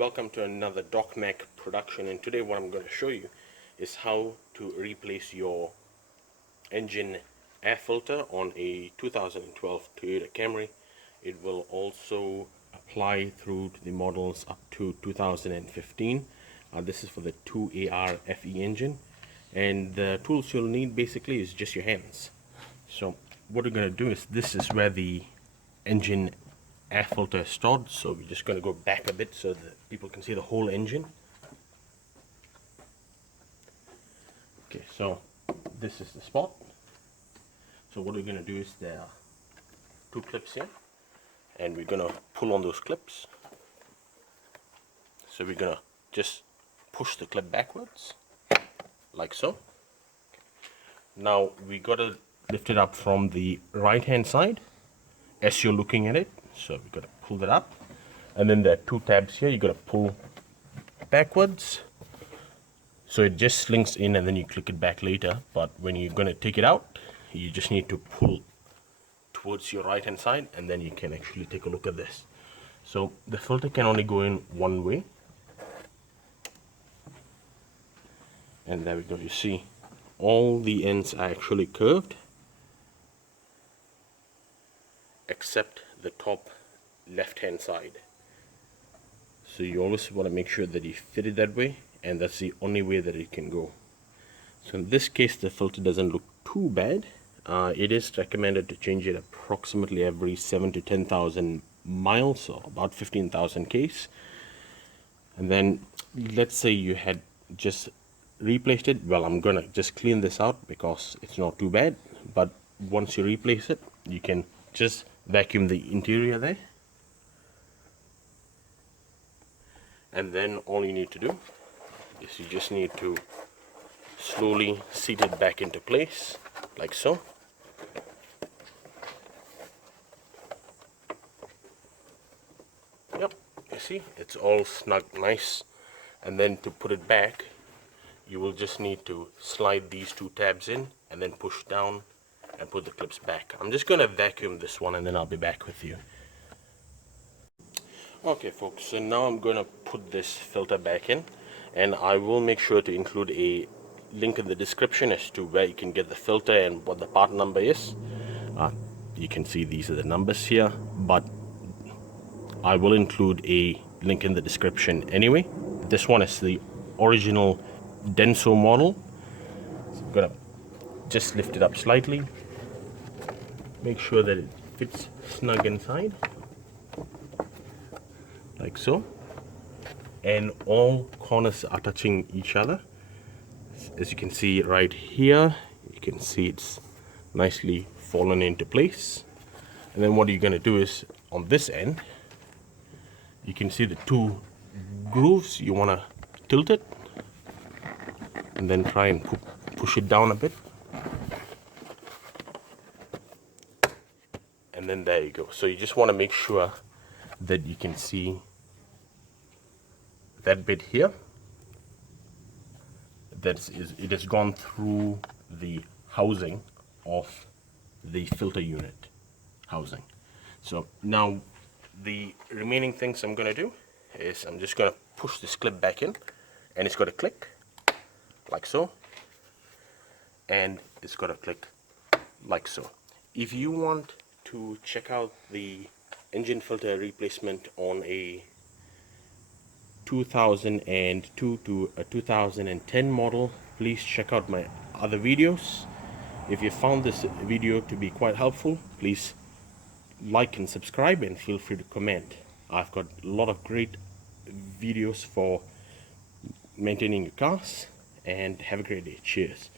welcome to another DocMack production, and today what I'm going to show you is how to replace your engine air filter on a 2012 Toyota Camry. It will also apply through to the models up to 2015. This is for the 2AR FE engine, and the tools you'll need basically is just your hands. So what we're going to do is, this is where the engine air filter is stored, so we're just going to go back a bit so that people can see the whole engine. Okay, so this is the spot. So what we're going to do is, there are two clips here, and we're going to pull on those clips. So we're going to just push the clip backwards like so. Now we got to lift it up from the right hand side as you're looking at it. So we've got to pull that up, and then there are two tabs here. You've got to pull backwards, so it just slinks in, and then you click it back later. But when you're going to take it out, you just need to pull towards your right hand side, and then you can actually take a look at this. So the filter can only go in one way, and there we go. You see all the ends are actually curved except the top left hand side. So you always want to make sure that you fit it that way, and that's the only way that it can go. So in this case, the filter doesn't look too bad. It is recommended to change it approximately every 7 to 10,000 miles, or about 15,000 Ks. And then let's say you had just replaced it. Well, I'm gonna just clean this out because it's not too bad, but once you replace it, you can just vacuum the interior there, and then all you need to do is you just need to slowly seat it back into place like so. Yep, you see it's all snug, nice. And then to put it back, you will just need to slide these two tabs in and then push down and put the clips back. I'm just going to vacuum this one, and then I'll be back with you. Okay folks, so now I'm going to put this filter back in, and I will make sure to include a link in the description as to where you can get the filter and what the part number is. You can see these are the numbers here, but I will include a link in the description anyway. This one is the original Denso model. So I'm going to just lift it up slightly. Make sure that it fits snug inside, like so, and all corners are touching each other. As you can see right here, you can see it's nicely fallen into place. And then what you're going to do is, on this end, you can see the two grooves. You want to tilt it and then try and push it down a bit. And then there you go. So you just want to make sure that you can see that bit here, that it has gone through the housing of the filter unit housing. So now the remaining things I'm going to do is, I'm just going to push this clip back in, and it's got to click like so, and it's got to click like so. If you want to check out the engine filter replacement on a 2002 to a 2010 model, please check out my other videos. If you found this video to be quite helpful, please like and subscribe, and feel free to comment. I've got a lot of great videos for maintaining your cars, and have a great day. Cheers.